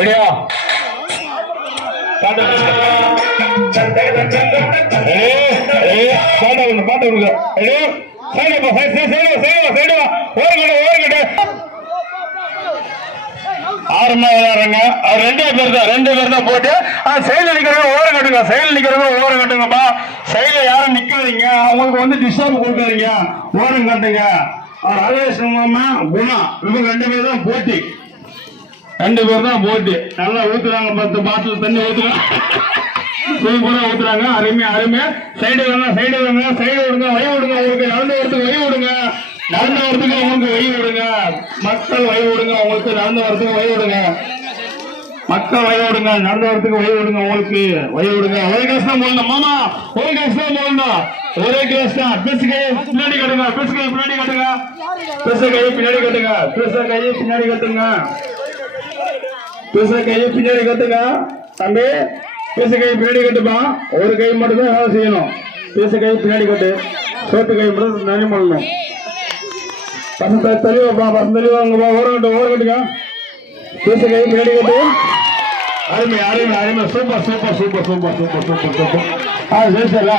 ரெடியா ஆரம்பமா விளையாடுறாங்க. அவர் ரெண்டு பேர் தான் போட்டு சைடுல நிக்கிறவங்க ஓரம் கட்டுங்க. சைடுல நிக்கிறவங்க ஓரம் கட்டுங்கப்பா. சைடுல யாரும் நிக்காதீங்க. அவங்களுக்கு வந்து டிஸ்டர்ப் கொடுக்காதீங்க. ஓரம் கட்டுங்க. ராஜேஷ்மா குணா இவங்க 2 பேர் தான் போட்டி. 2 பேர் தான் போட்டி. நல்லா ஊத்துறாங்க. 10 பாட்டில் தண்ணி ஊத்துறாங்க. சூப்பரா ஊத்துறாங்க. அருமையா சைடு விடுங்க. வழி விடுங்க. உங்களுக்கு நடந்து வரத்துக்கு வழி விடுங்க. உங்களுக்கு வழி விடுங்க. மக்கள் வழி விடுங்க. உங்களுக்கு நடந்து வரத்துக்கு வழி விடுங்க. மக்கள் வழி விடுங்க. நடந்து வரத்துக்கு வழி விடுங்க. உங்களுக்கு வழி விடுங்க. ஒரே கிளாஸ் தான் போடணும் மாமா. ஒரே கிளாஸ் தான் போடணும். ஒரே கிளாஸ் தான். பிசுகை பின்னாடி கட்டுங்க. பிசுகை பின்னாடி கட்டுங்க. பிசுகை பின்னாடி கட்டுங்க. பிசுகை பின்னாடி கட்டுங்க. பிசுகை பின்னாடி கட்டுங்க. தம்பி பிசுகை பின்னாடி கட்டுப்பா. ஒரு கை மட்டும் தான் வேலை செய்யணும். பிசுகை பின்னாடி கட்டு. சோத்து கை மட்டும் நனி பண்ணணும். பசங்க தெளிவாப்பா. பசங்க தெளிவாங்கப்பா. ஓரம் கட்டுங்க. பிசுகை பின்னாடி கட்டு. அருமை. சூப்பர். ஜெயிச்சல